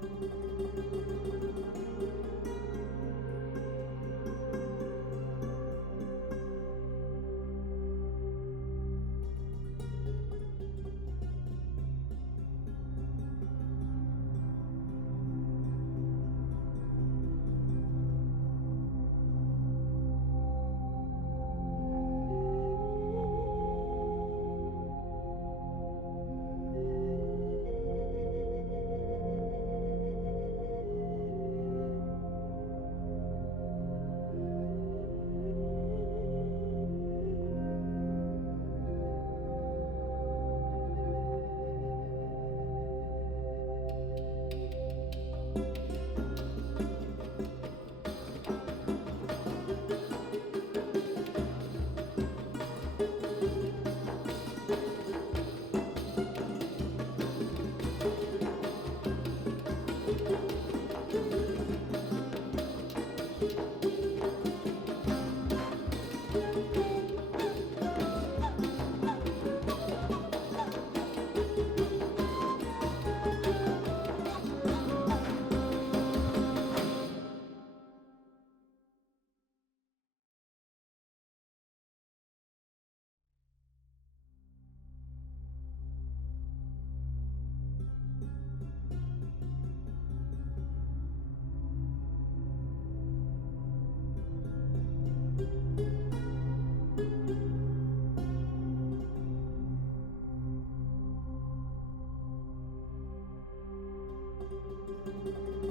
thank you Thank you.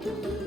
thank you